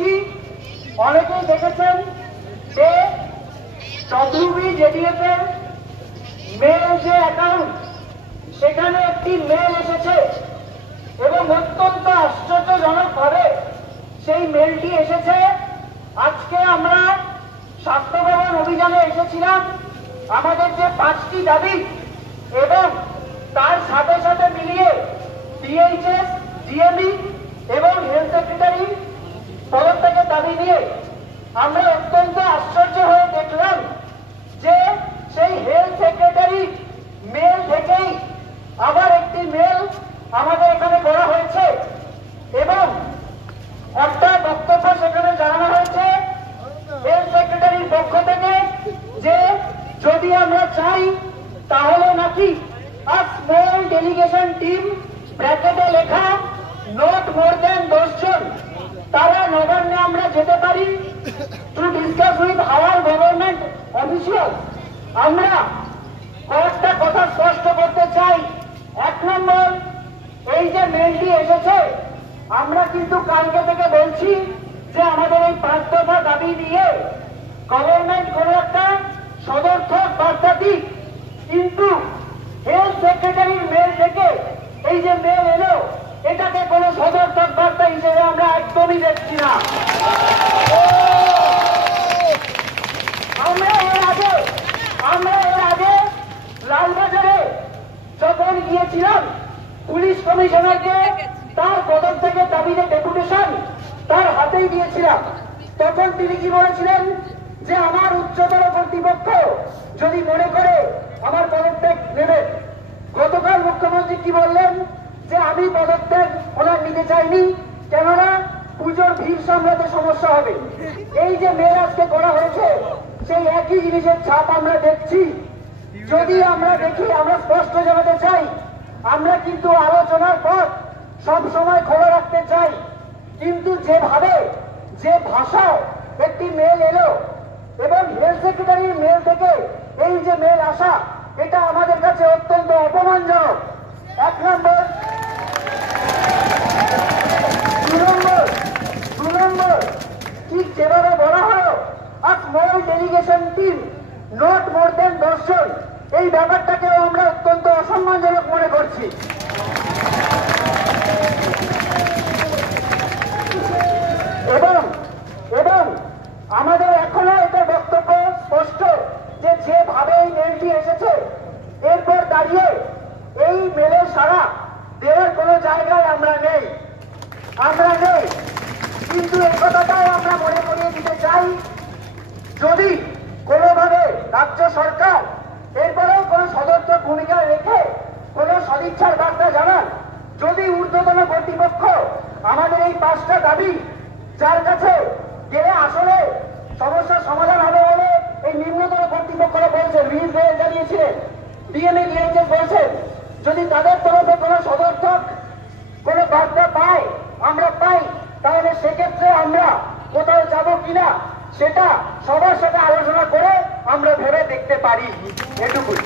করছি, অনেকেই দেখেছেন যে WBJDF এর মেল যে অ্যাকাউন্ট, সেখানে একটি মেল এসেছে এবং অত্যন্ত আশ্চর্যজনক ভাবে সেই মেলটি এসেছে। আজকে আমরা স্বাস্থ্য ভবন অভিযানে এসেছিলাম, আমাদের যে 5টি দাবি এবং তার সাথে সাথে মিলিয়ে DHS, DME এবং হেলথ সেক্রেটারি পদত্যাগের দাবি নিয়ে আমরা অত্যন্ত আশ্চর্য হয়ে দেখলাম যে সেই হেলথ সেক্রেটারি মেল থেকেই আবার একটি মেল আমাদের এখানে করা হয়েছে এবং একটা বক্তব্য সেখানে জানানো হয়েছে হেলথ সেক্রেটারির পক্ষ থেকে যে যদি আমরা চাই তাহলে নাকি স্মল ডেলিগেশন টিম, ব্র্যাকেটে লেখা নট মোর দ্যান 10 জন, তারা নবান্নে আমরা যেতে পারি to discuss with our government official. আমরা কয়েকটা কথা স্পষ্ট করতে চাই। 1 নম্বর, এই যে মেলটি এসেছে, আমরা কিন্তু কালকে থেকে বলছি যে আমাদের এই 5 দফা দাবি নিয়ে গভর্নমেন্ট কোনো একটা সদর্থক বার্তা দিক, কিন্তু হেলথ সেক্রেটারির মেল থেকে এই যে মেল এলো, এটাকে কোনো সদর্থক বার্তা হিসেবে আমরা একদমই দেখছি না। আমরা এর আগে লালবাজারে যখন গিয়েছিলাম, পুলিশ কমিশনারকে তার পদত্যাগের দাবিতে ডেপুটেশন তার হাতেই দিয়েছিলাম, তখন তিনি কি বলেছিলেন যে আমার উচ্চতর কর্তৃপক্ষ যদি মনে করে আমার পদত্যাগ নেবে। গতকাল মুখ্যমন্ত্রী কি বললেন যে আমি পদত্যাগ ওনার নিতে চাইনি, কেননা পুজোর ভিড় সামলাতে সমস্যা হবে। এই যে মেল আজকে করা হয়েছে, সেই একই জিনিসের ছাপ আমরা দেখছি। যদি আমরা দেখি, আমরা স্পষ্ট জানাতে চাই, আমরা কিন্তু আলোচনার পর সব সময় খোলা রাখতে চাই, কিন্তু যেভাবে যে ভাষায় একটি মেল এলো এবং হেলথ সেক্রেটারির মেল থেকে এই যে মেল আসা, এটা আমাদের কাছে অত্যন্ত অপমানজনক। 1 নম্বর। 2 নম্বর, ঠিক যেভাবে বলা হলো small delegation team, not more than 10 জন, এই ব্যাপারটাকেও আমরা অত্যন্ত অসম্মানজনক মনে করছি। এবং আমাদের এখনো এটা বক্তব্য স্পষ্ট যে যেভাবে এই মেলটি এসেছে, এরপর দাঁড়িয়ে এই মেলের সাড়া দেওয়ার কোনো জায়গায় আমরা নেই। কিন্তু এই কথাটাও আমরা মনে করিয়ে দিতে চাই, যদি কোনোভাবে রাজ্য সরকার এরপরেও কোনো সদর্থক ভূমিকা রেখে কোনো সদিচ্ছার বার্তা জানান, যদি ঊর্ধ্বতন কর্তৃপক্ষ আমাদের এই 5টা দাবি, যার কাছে গেলে আসলে সমস্যার সমাধান হবে বলে এই নিম্নতর কর্তৃপক্ষরা বলছেন, রিলিজ জানিয়েছিলেন, DME, DHS বলছেন, যদি তাদের তরফে কোনো সদর্থক কোনো বার্তা আমরা পাই, তাহলে সেক্ষেত্রে আমরা কোথাও যাব কিনা সেটা সবার সাথে আলোচনা করে আমরা ভেবে দেখতে পারি। এটুকুই।